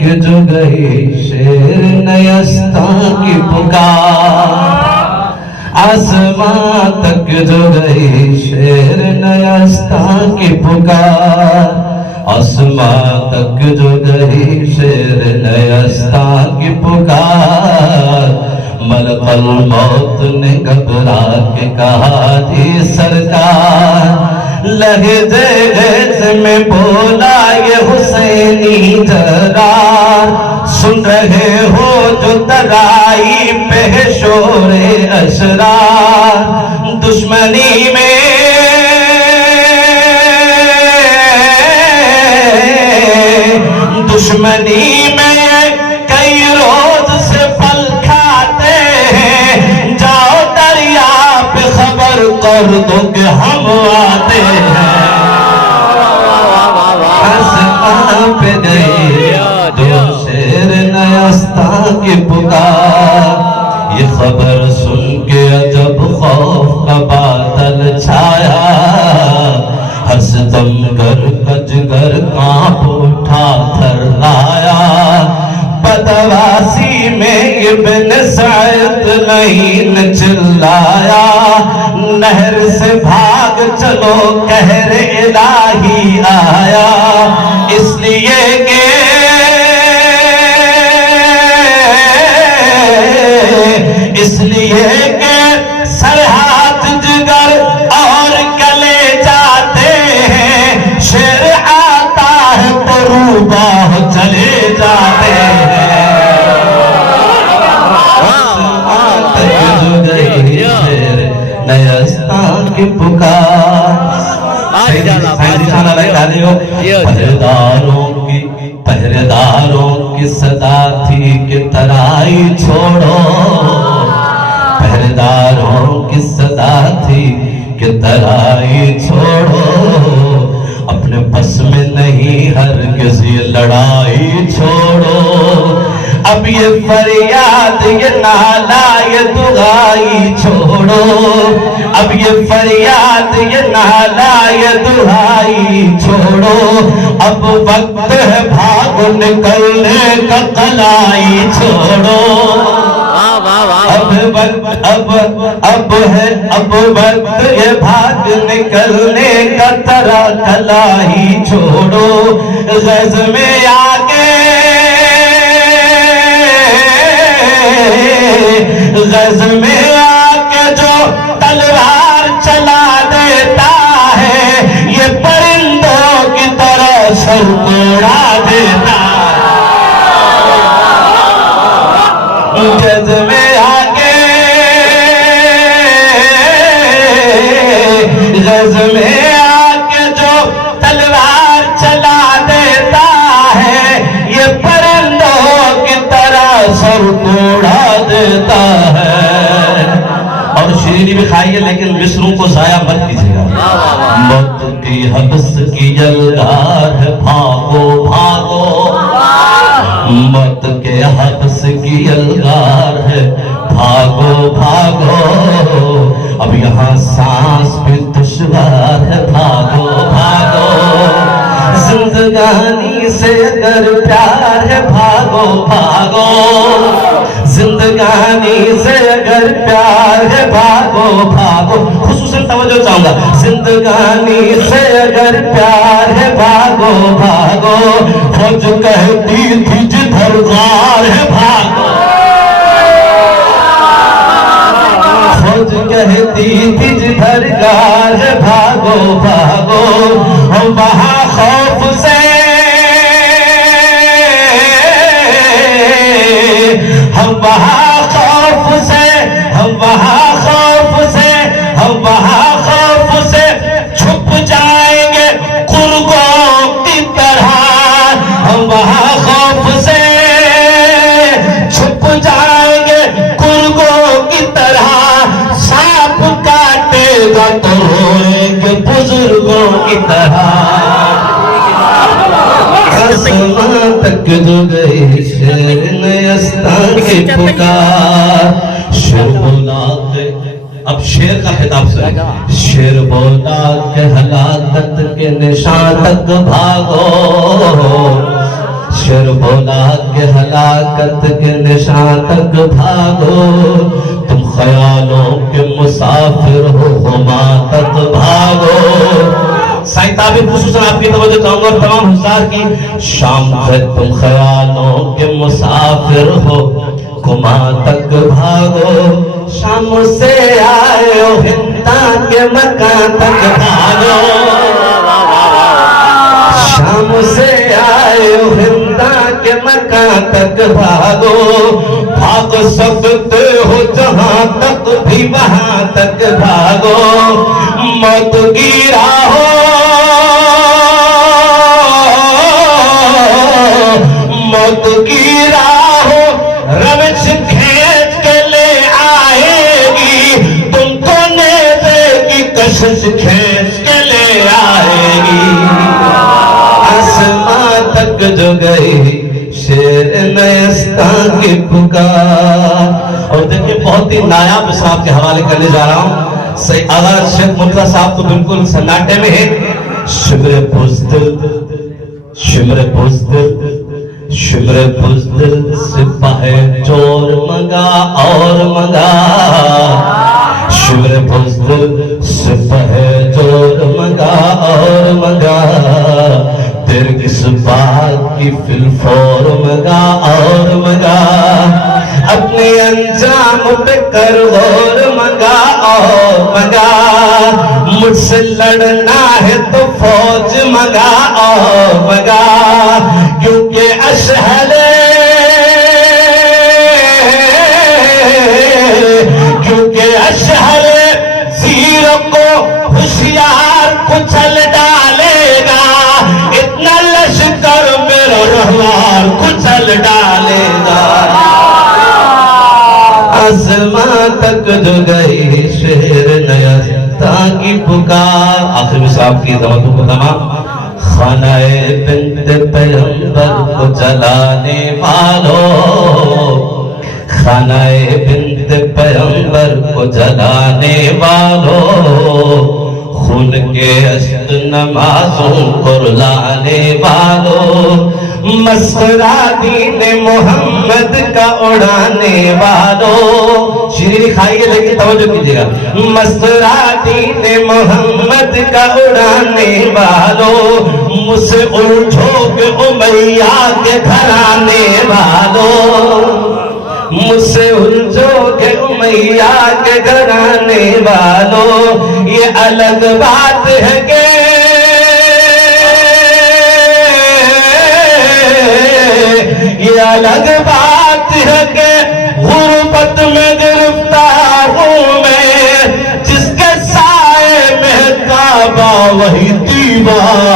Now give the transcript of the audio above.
तक जो गई शेर नयस्ता की पुकार, आसमां तक जो गई शेर नयस्ता की पुकार, आसमां तक जो गई शेर नयस्ता की पुकार। मलकल मौत ने घबरा के कहा थी सरकार, लहजे में बोला ये हुसैनी जरा, सुन रहे हो जो तराई पे शोरे असरार, दुश्मनी में कई रोज से पल खाते हैं, जाओ दरिया पे खबर कर दो कि हम आते हैं। आसमां पे गई जो शेर नयस्ता की पुकार, ये खबर सुन के अजब खौफ का बादल छाया, हंसदम कर कजगर कांप उठा थर्राया, बदवासी में इब्न सैद नहीं चिल्लाया, नहर से भाग चलो कहर इलाही आया, इसलिए के सरहद जिगर और गले जाते हैं, शेर आता है तो रूबाह चले जाते हैं। नयस्ता की पुकार, पहरेदारों की सदा थी कि तराई छोड़ो, पहरेदारों की सदा थी कि तराई छोड़ो, अपने बस में नहीं हर किसी लड़ाई छोड़ो, अब ये फरियाद ये नाला ये दुआई छोड़ो, अब ये फरियाद ये नाला ये दुआई छोड़ो, अब वक्त है भाग निकलने का कलाई छोड़ो, अब वक्त ये भाग निकलने का तरा कलाई छोड़ो, गज़ में आके गज़ में आके जो तलवार चला देता है, ये परिंदों की तरह सर उड़ा देता है। गज़ में आके गज़ में आके जो तलवार चला देता है, ये परिंदों की तरह सर उड़ा देता है। और शीरीनी भी खाइए लेकिन मिस्रों को जाया मत कीजिएगा। मौत की हबस की यलगार है, भागो भागो, मौत के हबस की यलगार है, भागो भागो, अब यहाँ सांस भी दुश्वार है, भागो भागो, जिंदगानी से अगर प्यार है, भागो भागो, जिंदगानी से अगर प्यार है, भागो भागो, खुसूसन तवज्जो चाहूंगा, जिंदगानी से अगर प्यार है, भागो भागो, फौज कहती थी जिधर गार है, भागो, फौज कहती थी जिधर गार है, भागो भागो, हम वहां खौफ से हम वहां खौफ से हम वहां खौफ से हम वहां खौफ से छुप जाएंगे कुर्गों की तरह, हम वहां खौफ से छुप जाएंगे कुर्गों की तरह, सांप काटेगा तो रोएंगे बुजुर्गों की तरह। आसमां तक जो गई शेर नयस्ता की पुकार, शेर बोला अब शेर का खिताब से, शेर बोला के हलाकत के निशान तक भागो, शेर बोला कि हलाकत के निशान तक भागो, तुम ख्यालों के मुसाफिर हो, हुमा तक भागो। साईं ताबीर खुसूसन आपकी तवज्जो चाहूंगा और तमाम हुज़ार की। शाम तक तुम ख्यालों के मुसाफिर हो, हुमा तक भागो। शाम से आए हो हिंदा के मकान तक भागो, शाम से आए हो हिंदा के मकान तक भागो। भाग सकते हो जहां तक भी वहां तक भागो। मौत की मौत की राहों रविश खींच के ले आएगी, तुमको नेज़े की कशिश खींच के ले आएगी। आसमां तक जो गई शेर नयस्ता की पुकार। और देखिए बहुत ही नायाब साहब के हवाले करने जा रहा हूं। सही आगा शेख मुर्तजा साहब तो बिल्कुल सन्नाटे में है। शिमरे बुज़दिल, शिमरे बुज़दिल, शिमरे बुज़दिल सिपाही चोर मंगा और मंगा। शिमरे बुज़दिल सिपाही चोर मंगा और मंगा। तेरे किस बात की फिलफोर मंगा और मंगा। अपने अंजाम पे कर गौर मंगा और मंगा। मुझसे लड़ना है तो फौज मंगा और मंगा। क्योंकि अशहले, क्योंकि अशहले ज़ीरों को होशियार कुचल डालेगा। इतना लश्कर मेरा रहवार कुचल डालेगा। आसमां तक जो गई शेर नयस्ता की पुकार। आखिर में साहब की दवातों को तमाम। खानाए बिन्ते पैगंबर को जलाने वालों, खानाए बिन्ते पैगंबर को जलाने वालों। खून के अश्क नमाज़ों को रुलाने वालों। मस्करा दीन मोहम्मद का उड़ाने वालों। शीरी खाइए लेकिन तवज्जो कीजिएगा। मस्करा दीन मोहम्मद का उड़ाने वालों। मुझसे उलझो के उमैया के घराने वालों। मुझसे उलझो के उमैया के घराने वालों। ये अलग बात है कि ये अलग बात है कि गुर्बत में गिरफ्तार हूं मैं। जिसके साए में काबा वही दीवार